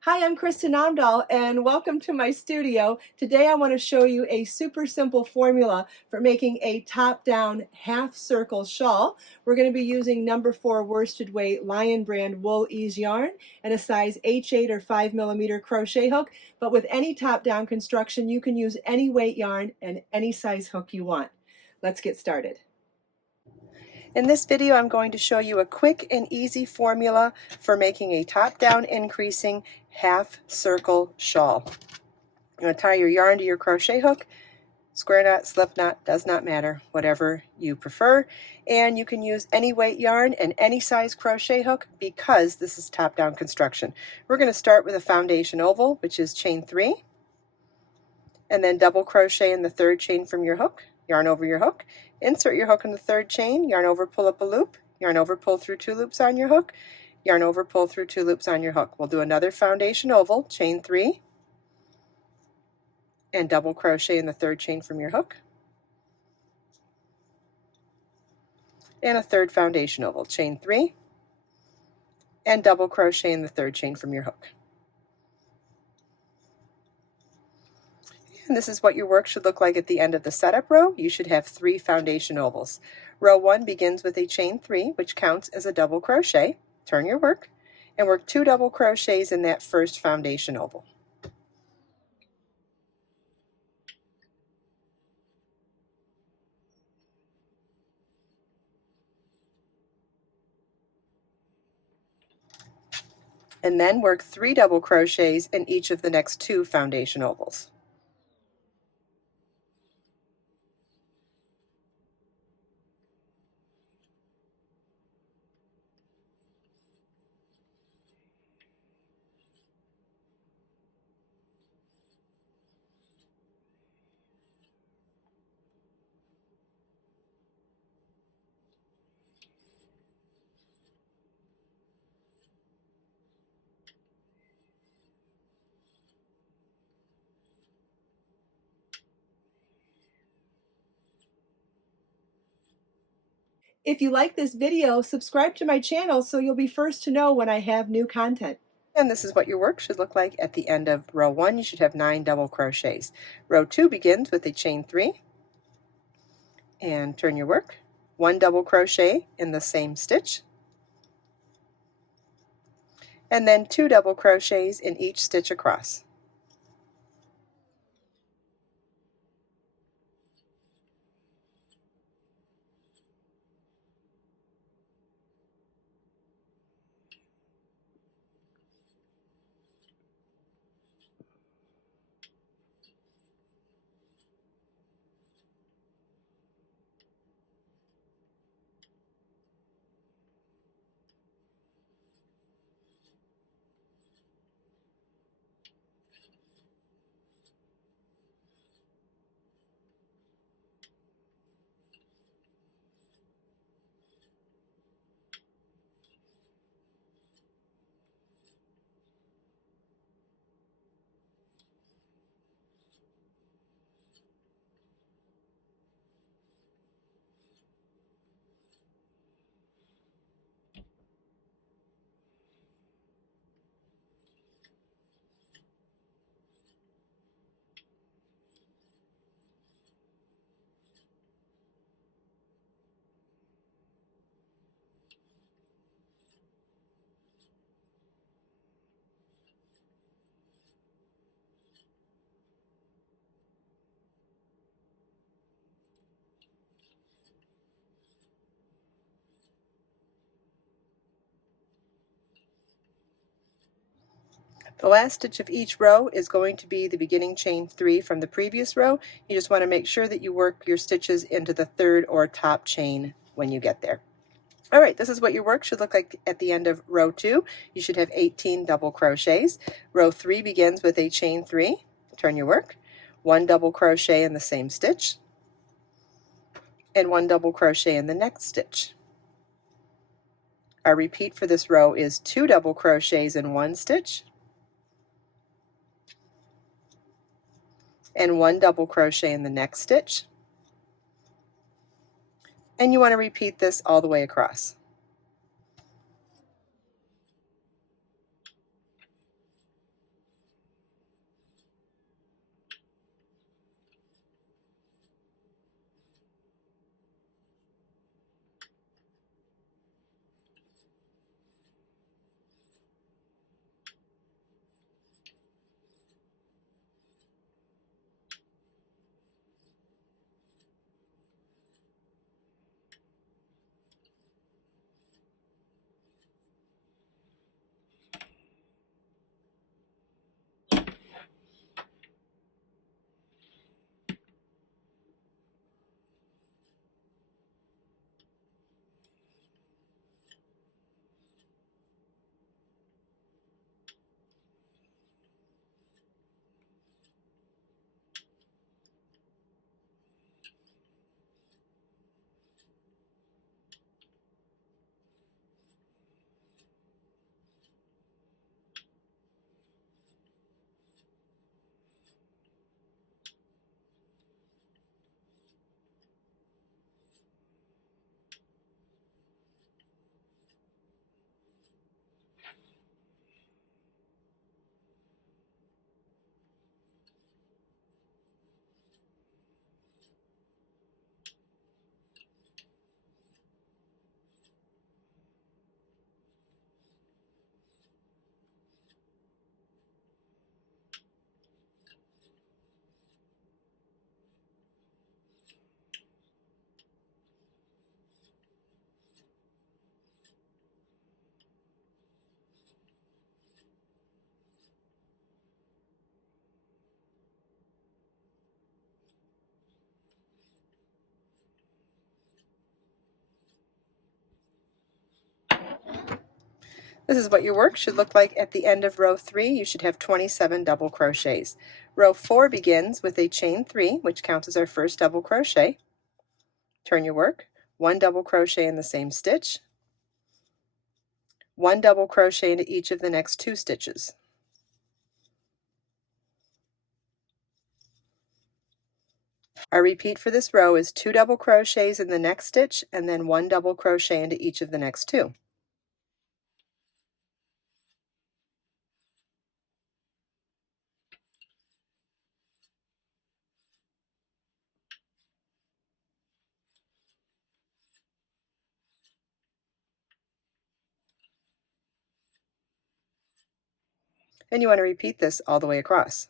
Hi, I'm Kristin Omdahl, and welcome to my studio. Today I want to show you a super simple formula for making a top-down half circle shawl. We're going to be using number 4 worsted weight Lion brand wool ease yarn and a size H8 or 5mm crochet hook, but with any top-down construction you can use any weight yarn and any size hook you want. Let's get started. In this video, I'm going to show you a quick and easy formula for making a top-down increasing half circle shawl. You're going to tie your yarn to your crochet hook. Square knot, slip knot, does not matter, whatever you prefer. And you can use any weight yarn and any size crochet hook because this is top-down construction. We're going to start with a foundation oval, which is chain 3, and then double crochet in the 3rd chain from your hook, yarn over your hook, insert your hook in the 3rd chain, yarn over, pull up a loop, yarn over, pull through 2 loops on your hook, yarn over, pull through 2 loops on your hook. We'll do another foundation oval, chain 3, and double crochet in the 3rd chain from your hook, and a 3rd foundation oval, chain 3, and double crochet in the 3rd chain from your hook. And this is what your work should look like at the end of the setup row. You should have 3 foundation ovals. Row 1 begins with a chain 3, which counts as a double crochet. Turn your work and work 2 double crochets in that first foundation oval. And then work 3 double crochets in each of the next 2 foundation ovals. If you like this video, subscribe to my channel so you'll be first to know when I have new content. And this is what your work should look like at the end of row 1. You should have 9 double crochets. Row 2 begins with a chain 3, and turn your work, 1 double crochet in the same stitch, and then 2 double crochets in each stitch across. The last stitch of each row is going to be the beginning chain 3 from the previous row. You just want to make sure that you work your stitches into the 3rd or top chain when you get there. Alright, this is what your work should look like at the end of row 2. You should have 18 double crochets. Row 3 begins with a chain 3. Turn your work, 1 double crochet in the same stitch, and 1 double crochet in the next stitch. Our repeat for this row is 2 double crochets in one stitch, and 1 double crochet in the next stitch, and you want to repeat this all the way across. This is what your work should look like at the end of row 3. You should have 27 double crochets. Row 4 begins with a chain 3, which counts as our first double crochet. Turn your work, 1 double crochet in the same stitch, 1 double crochet into each of the next 2 stitches. Our repeat for this row is 2 double crochets in the next stitch and then 1 double crochet into each of the next 2. And you want to repeat this all the way across.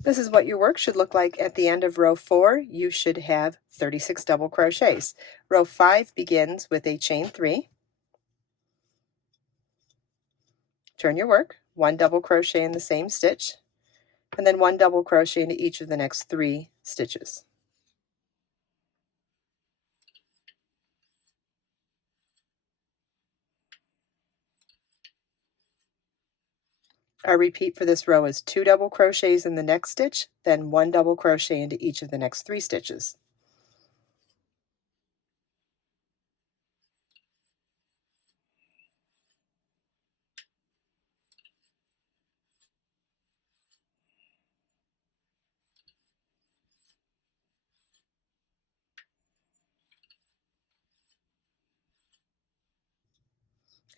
This is what your work should look like at the end of row 4. You should have 36 double crochets. Row 5 begins with a chain 3. Turn your work, 1 double crochet in the same stitch, and then 1 double crochet into each of the next 3 stitches. Our repeat for this row is 2 double crochets in the next stitch, then 1 double crochet into each of the next 3 stitches.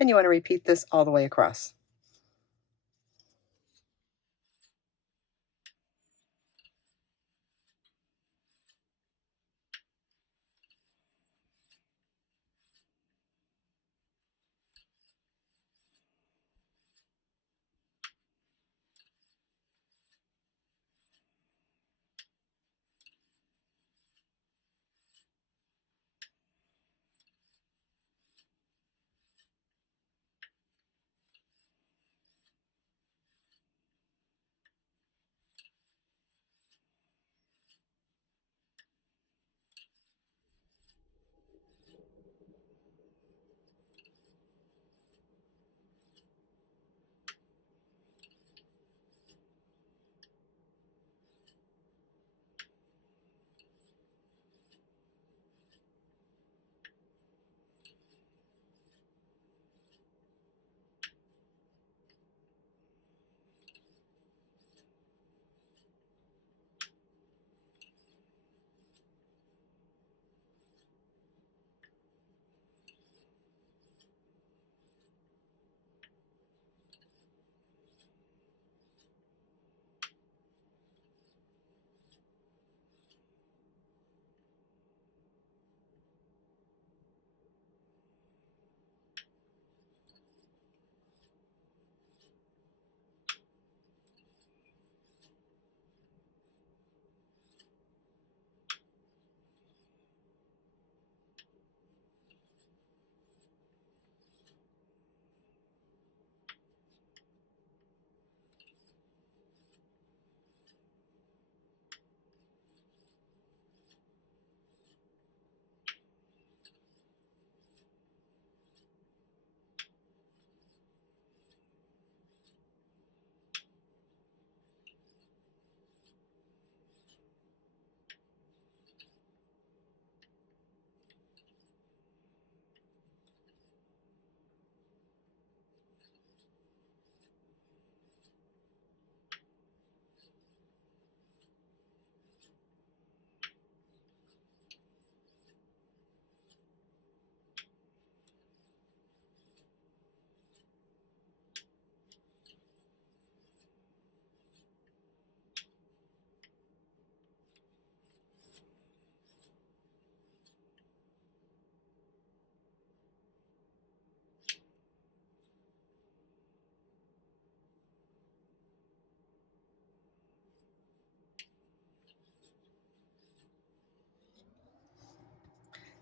And you want to repeat this all the way across.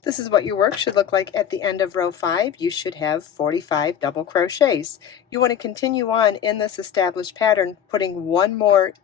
This is what your work should look like at the end of row 5. You should have 45 double crochets. You want to continue on in this established pattern, putting one more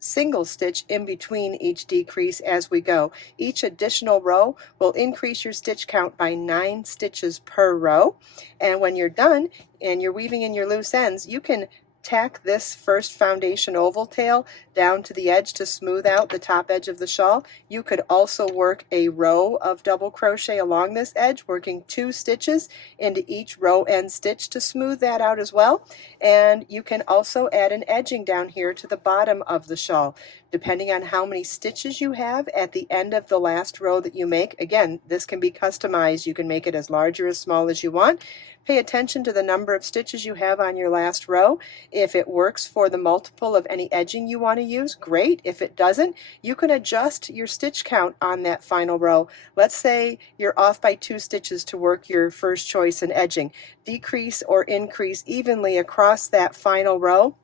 single stitch in between each decrease as we go. Each additional row will increase your stitch count by 9 stitches per row. And when you're done and you're weaving in your loose ends, you can tack this first foundation oval tail down to the edge to smooth out the top edge of the shawl. You could also work a row of double crochet along this edge, working 2 stitches into each row end stitch to smooth that out as well. And you can also add an edging down here to the bottom of the shawl. Depending on how many stitches you have at the end of the last row that you make, again, this can be customized. You can make it as large or as small as you want. Pay attention to the number of stitches you have on your last row. If it works for the multiple of any edging you want to use, great. If it doesn't, you can adjust your stitch count on that final row. Let's say you're off by 2 stitches to work your first choice in edging. Decrease or increase evenly across that final row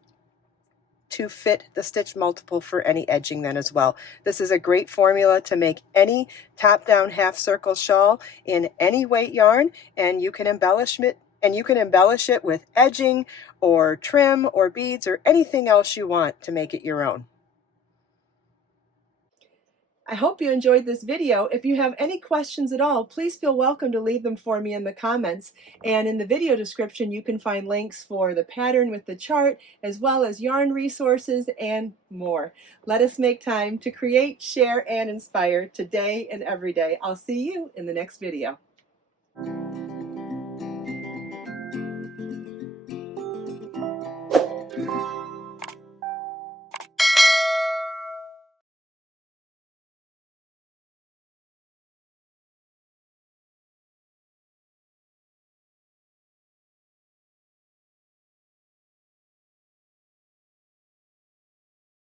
to fit the stitch multiple for any edging then as well. This is a great formula to make any top-down half circle shawl in any weight yarn, and you can embellish it with edging or trim or beads or anything else you want to make it your own. I hope you enjoyed this video. If you have any questions at all, please feel welcome to leave them for me in the comments. And in the video description, you can find links for the pattern with the chart, as well as yarn resources and more. Let us make time to create, share, and inspire today and every day. I'll see you in the next video.